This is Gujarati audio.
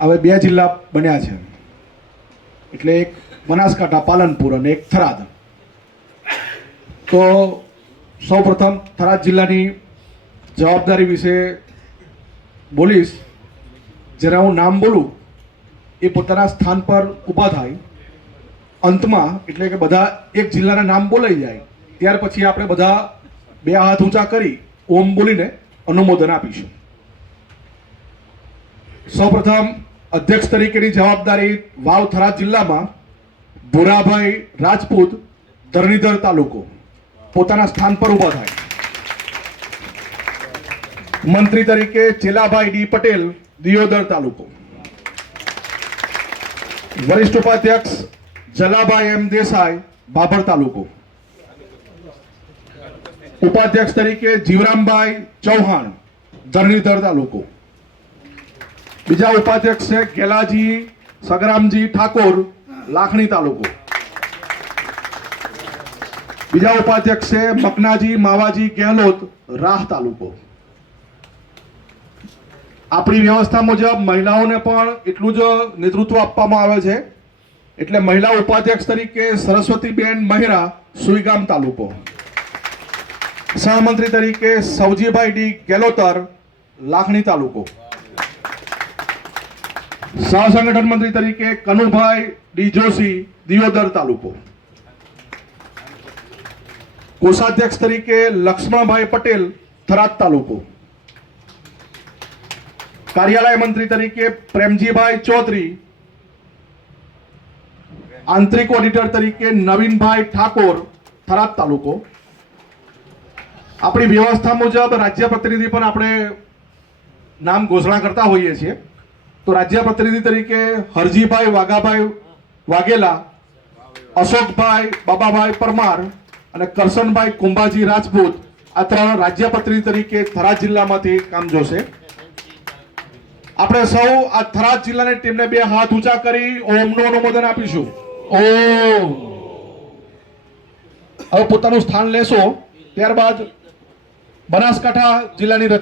હવે 2 જિલ્લા બન્યા છે, એટલે એક બનાસકાંઠા પાલનપુર અને એક થરાદ. તો સૌપ્રથમ થરાદ જિલ્લાની જવાબદારી વિશે બોલીશ. જ્યારે હું નામ બોલું એ પોતાના સ્થાન પર ઊભા થાય, અંતમાં એટલે કે બધા એક જિલ્લાના નામ બોલાઈ જાય ત્યાર પછી આપણે બધા 2 હાથ ઊંચા કરી ઓમ બોલીને અનુમોદન આપીશું. સૌપ્રથમ અધ્યક્ષ તરીકેની જવાબદારી વાવ થરાદ જિલ્લામાં ભુરાભાઈ રાજપૂત, ધરણીધર તાલુકો, પોતાના સ્થાન પર ઊભા થાય. મંત્રી તરીકે ચેલાભાઈ ડી પટેલ, દિયોદર તાલુકો. વરિષ્ઠ ઉપાધ્યક્ષ જલાભાઈ એમ દેસાઈ, ભાભર તાલુકો. ઉપાધ્યક્ષ તરીકે જીવરામભાઈ ચૌહાણ, ધરણીધર તાલુકો. બીજા ઉપાધ્યક્ષ છે ગેલાજી સગરામજી ઠાકોર, લાખણી તાલુકો. બીજા ઉપાધ્યક્ષ છે મકનાજી માવાજી ગેહલોત, રાહ તાલુકો. આપણી વ્યવસ્થા મુજબ મહિલાઓને પણ એટલું જ નેતૃત્વ આપવામાં આવે છે, એટલે મહિલા ઉપાધ્યક્ષ તરીકે સરસ્વતીબેન મહેરા, સુઈગામ તાલુકો. સહમંત્રી તરીકે સવજીભાઈ ડી ગેલોતર, લાખણી તાલુકો. સહસંગઠન મંત્રી તરીકે કનુભાઈ ડી જોશી, દિયોદર તાલુકો. કોષાધ્યક્ષ તરીકે લક્ષ્મણભાઈ પટેલ, થરાદ તાલુકો. કાર્યાલય મંત્રી તરીકે પ્રેમજીભાઈ ચૌધરી. આંતરિક ઓડિટર તરીકે નવીનભાઈ ઠાકોર, થરાદ તાલુકો. આપણી વ્યવસ્થા મુજબ રાજ્ય પ્રતિનિધિ પણ આપણે નામ ઘોષણા કરતા હોઈએ છીએ. તો રાજ્ય પ્રતિનિધિ તરીકે હરજીભાઈ વાઘાભાઈ વાઘેલા, અશોકભાઈ બાબાભાઈ પરમાર અને કરશનભાઈ કુંભાજી રાજપૂત, આ 3 રાજ્ય પ્રતિનિધિ તરીકે થરાદ જિલ્લામાંથી કામ જોશે. આપણે સૌ આ થરાદ જિલ્લાની ટીમને 2 હાથ ઊંચા કરી ઓમનું અનુમોદન આપીશું. ઓમ. હવે પોતાનું સ્થાન લેશો, ત્યારબાદ બનાસકાંઠા જિલ્લાની